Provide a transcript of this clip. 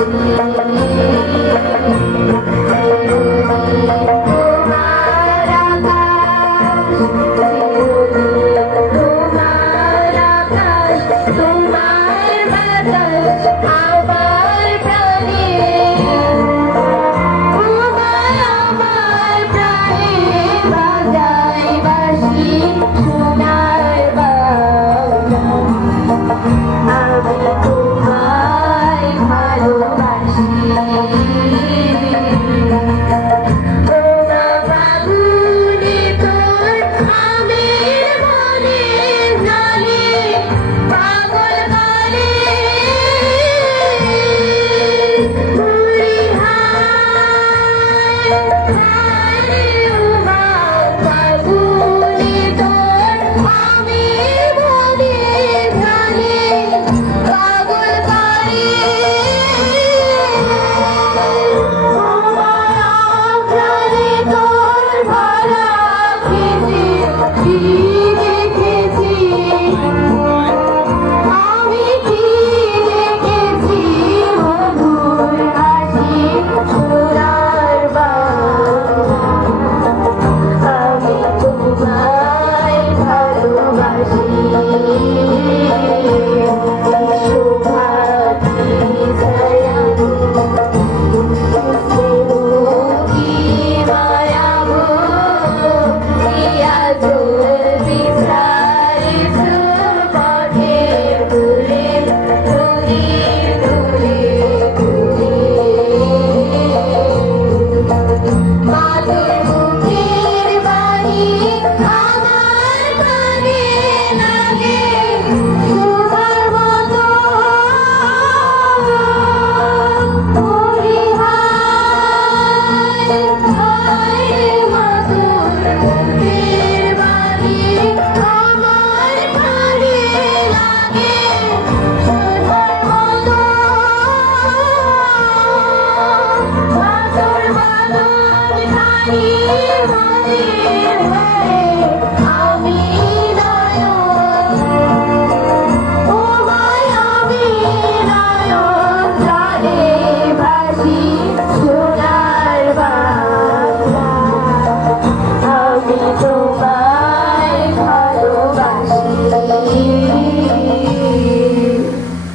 Lord. you Oh. Música